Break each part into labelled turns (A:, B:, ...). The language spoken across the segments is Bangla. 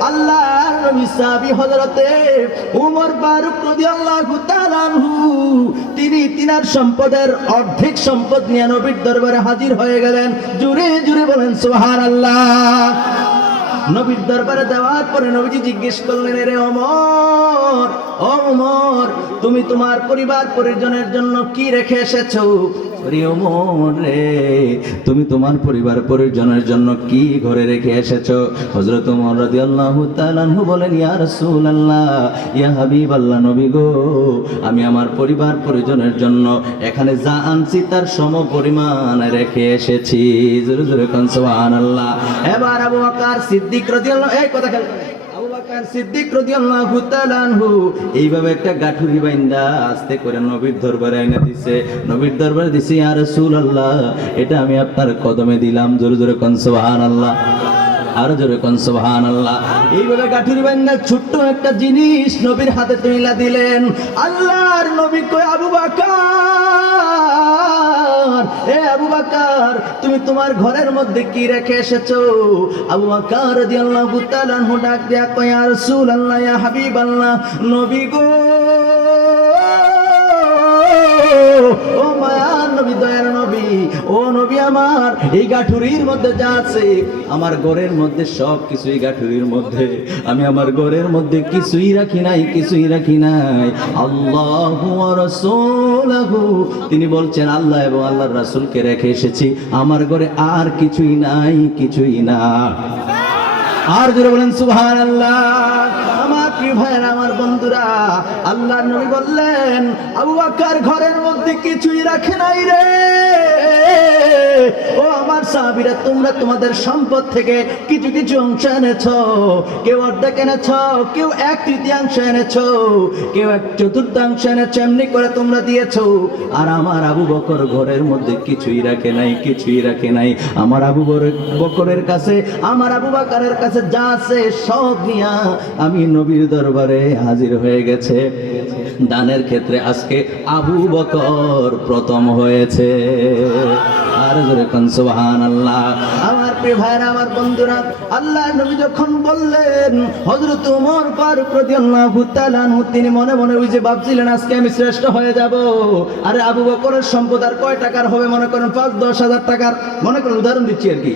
A: আল্লাহর নবী সাহাবী হযরতে উমর ফারুক রাদিয়াল্লাহু তাআলা তিনি তিনার সম্পদের অর্ধেক সম্পদ নিয়ে নবীর দরবারে হাজির হয়ে গেলেন। জুড়ে জুড়ে বলেন, সুবহানাল্লাহ। নবীর দরবারে দেওয়ার পরে নবীজি জিজ্ঞেস করলেন রে অমর অমর তুমি তোমার পরিবার পরিজনের জন্য কি রেখে এসেছ? রে অমর রে, তুমি তোমার পরিবার পরিজনের জন্য কি ঘরে রেখে এসেছ? হযরত ওমর রাদিয়াল্লাহু তাআলা আনহু বলেন, ইয়া রাসূলুল্লাহ, ইয়া হাবিবাল্লাহ নবী গো, আমি আমার পরিবার পরিজনের জন্য এখানে যা আনছি তার সম পরিমাণ রেখে এসেছি। জোরে জোরে কোন সুবহানাল্লাহ। এবার আবু বকর সিদ্দিক রাদিয়াল্লাহু, এই কথা খেয়াল সিদ্দিক এইভাবে একটা বাইন্দা আস্তে করে নবীর দরবারে দিছে। নবীর দরবারে দিছে এটা আমি আপনার কদমে দিলাম। জোরে জোরে কোন, সুবহানাল্লাহ। আরও জোরে কোন আল্লাহ এইভাবে গাঠুরি বান্দা ছোট্ট একটা জিনিস নবীর হাতে তুইলা দিলেন। আল্লাহর নবী কই আবু বাকার, এ আবু বাকার, তুমি তোমার ঘরের মধ্যে কি রেখে এসেছ? আবু বাকার রাদিয়াল্লাহু তাআলা ডাক দিয়া কয় ইয়া রাসূলুল্লাহ, ইয়া হাবিবাল্লাহ, নবী গো, ও মায়ার নবী, দয়ার নবী, ও আমার, এই গাঠুরির মধ্যে যা আছে, আমার ঘরের মধ্যে সব কিছুই গাঠুরির মধ্যে। আমি আমার ঘরের মধ্যে কিছুই রাখি নাই, কিছুই রাখি নাই। আল্লাহ তিনি বলছেন, আল্লাহ এবং আল্লাহর রাসূলকে রেখে এসেছি। আমার ঘরে আর কিছুই নাই, কিছুই না। আর জোরে বলেন, সুবহানাল্লাহ। আমার প্রিয় ভাইয়েরা, আমার বন্ধুরা আল্লাহ নবী বললেন, আবু আকার ঘরের মধ্যে কিছুই রাখে নাই রে। ও আমার সাহাবীরা, তোমরা তোমাদের সম্পদ থেকে কিছু কিছু অংশ এনেছো। কেউ অর্ধেক এনেছো, কেউ এক তৃতীয়াংশ এনেছো, কেউ এক চতুর্থাংশ এনেছো, এমনি করে তোমরা দিয়েছ। আর আমার আবু বকর ঘরের মধ্যে কিছুই রাখে নাই, কিছুই রাখে নাই। আমার আবু বকরের কাছে, আমার আবু বাকারের কাছে যা আছে সব নিয়া আমি নবীর দরবারে হাজির হয়ে গেছে। দানের ক্ষেত্রে আজকে আবু বকর প্রথম হয়েছে। আমার বন্ধুরা আল্লাহ নবী বললেন, হযরত ওমর ফারুক রাদিয়াল্লাহু তাআলা তিনি মনে মনে ওই যে ভাবছিলেন, আজকে আমি শ্রেষ্ঠ হয়ে যাব। আরে আবু বকরের সম্পদ আর কয় টাকার হবে? মনে করেন পাঁচ, দশ হাজার টাকার। মনে করেন উদাহরণ দিচ্ছি আর কি।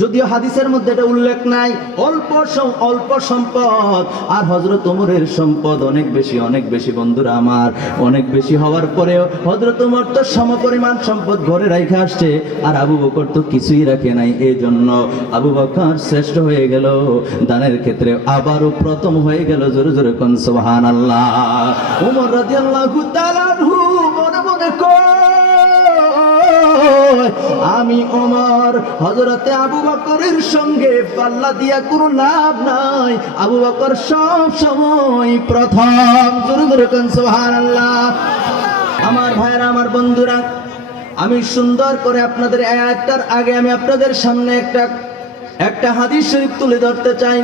A: যদিও হাদিসের মধ্যে এটা উল্লেখ নাই, অল্প অল্প সম্পদ। আর হজরত ওমরের সম্পদ অনেক বেশি অনেক বেশি বন্ধুরা আমার। অনেক বেশি হওয়ার পরেও হজরত ওমর তো সমপরিমাণ সম্পদ ঘরে রাখে আসছে। আর আবু বকর তো কিছুই রাখে নাই এই জন্য আবু বকর শ্রেষ্ঠ হয়ে গেল। দানের ক্ষেত্রে আবারও প্রথম হয়ে গেল, জোরে জোরে কোন সুবহানাল্লাহ। ওমর রাদিয়াল্লাহু তাআলা আনহু মনে মনে আমি ওমর হজরতে আবু বকরের সঙ্গে পাল্লা দিয়া কোনো লাভ নাই। আবু বকর সব সময় প্রথম। জোরে জোরে কোন সুবহানাল্লাহ। আমার ভাইরা আমার বন্ধুরা আমি সুন্দর করে আপনাদের আয়াতটার আগে আমি আপনাদের সামনে একটা একটা হাদিস শরীফ তুলে ধরতে চাই।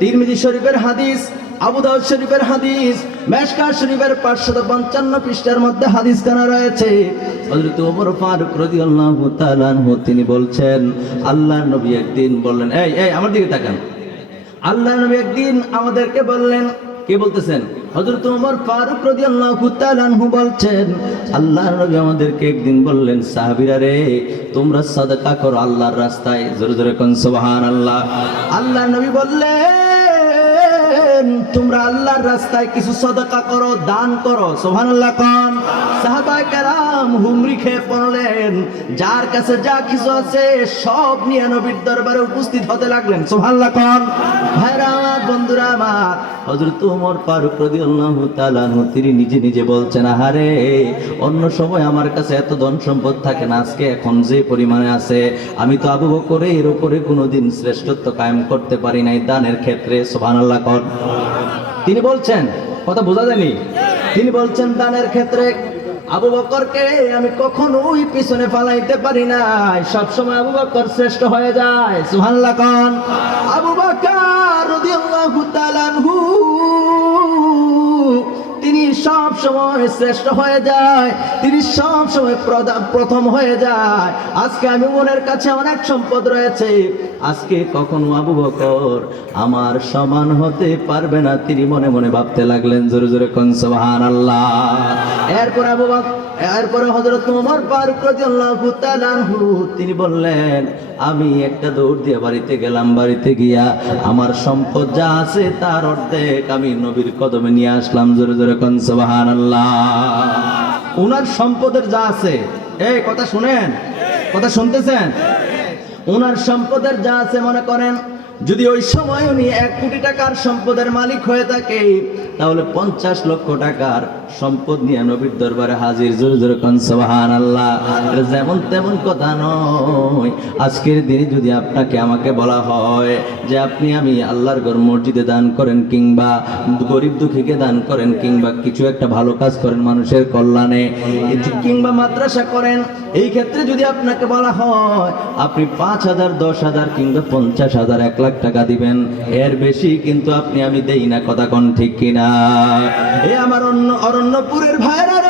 A: তিরমিজি শরীফের হাদিস, আবু দাউদ শরীফের হাদিস, মেশকা শরীফের পাঁচশত পঞ্চান্ন পৃষ্ঠার মধ্যে হাদিস কানা রয়েছে। হযরত ওমর ফারুক রাদিয়াল্লাহু তাআলা তিনি বলছেন আল্লাহর নবী একদিন বললেন, এই এই, আমার দিকে তাকান। আল্লাহ নবী একদিন আমাদেরকে বললেন, কে বলতেছেন? হযরত ওমর ফারুক রাদিয়াল্লাহু তাআলা আনহু বলছেন আল্লাহ নবী আমাদেরকে একদিন বললেন রে, তোমরা করো আল্লাহর রাস্তায়। নবী বললেন, তোমরা আল্লাহর রাস্তায় কিছু সদকা করো, দান করো। সুবহানাল্লাহ হুমরি খেয়ে পড়লেন, যার কাছে যা কিছু আছে, সব নিয়ে নবীর দরবারে উপস্থিত হতে লাগলেন। কোন? ভাইরা বন্ধুরা আমার, হযরত ওমর ফারুক রাদিয়াল্লাহু তাআলা তিনি নিজে নিজে বলছেন, আহারে, অন্য সময় আমার কাছে এত ধন সম্পদ থাকে না, আজকে এখন যে পরিমাণে আছে, আমি তো আবু করে এর উপরে কোনোদিন শ্রেষ্ঠত্ব কায়েম করতে পারি নাই, দানের ক্ষেত্রে, সুবহানাল্লাহ কোন তিনি বলছেন, কথা বোঝা যায়নি? তিনি বলছেন, দানের ক্ষেত্রে আবু বকরকে আমি কখনোই পিছনে ফালাইতে পারি নাই। সবসময় আবু বকর শ্রেষ্ঠ হয়ে যায়। সুবহানাল্লাহ কোন। আবু বকর রাদিয়াল্লাহু তাআলা আনহু সব সময় শ্রেষ্ঠ হয়ে যায় তিনি সব সময় প্রথম হয়ে যায়। আজকে আমি মনের কাছে অনেক সম্পদ রয়েছে। আজকে কখনো আবু বকর আমার সমান হতে পারবে না। তিনি মনে মনে ভাবতে লাগলেন, জোরে জোরে কনসবাহান আল্লাহ এরপর আবু বকর এরপরে হজরত ওমর ফারুক তিনি বললেন, আমি একটা দৌড় দিয়ে বাড়িতে গেলাম। বাড়িতে গিয়া আমার সম্পদ যা আছে তার অর্ধেক আমি নবীর কদমে নিয়ে আসলাম। জোরে জোরে কোন সুবহানাল্লাহ। ওনার সম্পদের যা আছে, এই কথা শুনেন? কথা শুনতেছেন? ওনার সম্পদের যা আছে মনে করেন যদি ওই সময় উনি এক কোটি টাকার সম্পদের মালিক হয়ে থাকে, তাহলে পঞ্চাশ লক্ষ টাকার সম্পদ নিয়ে নবীর দরবারে হাজির। জোরে জোরে কনসবাহান আল্লাহ যেমন তেমন কথা নয়। আজকের দিনে যদি আপনাকে আমাকে বলা হয় যে আপনি আমি আল্লাহর ঘর মসজিদে দান করেন কিংবা গরিব দুঃখীকে দান করেন কিংবা কিছু একটা ভালো কাজ করেন মানুষের কল্যাণে, কিংবা মাদ্রাসা করেন, এই ক্ষেত্রে যদি আপনাকে বলা হয়, আপনি পাঁচ হাজার, দশ হাজার কিংবা পঞ্চাশ হাজার, এক লাখ টাকা দিবেন। এর বেশি কিন্তু আপনি আমি দেই না, কথা কন ঠিক কিনা। এ আমার অন্য অরণ্যপুরের ভাইরা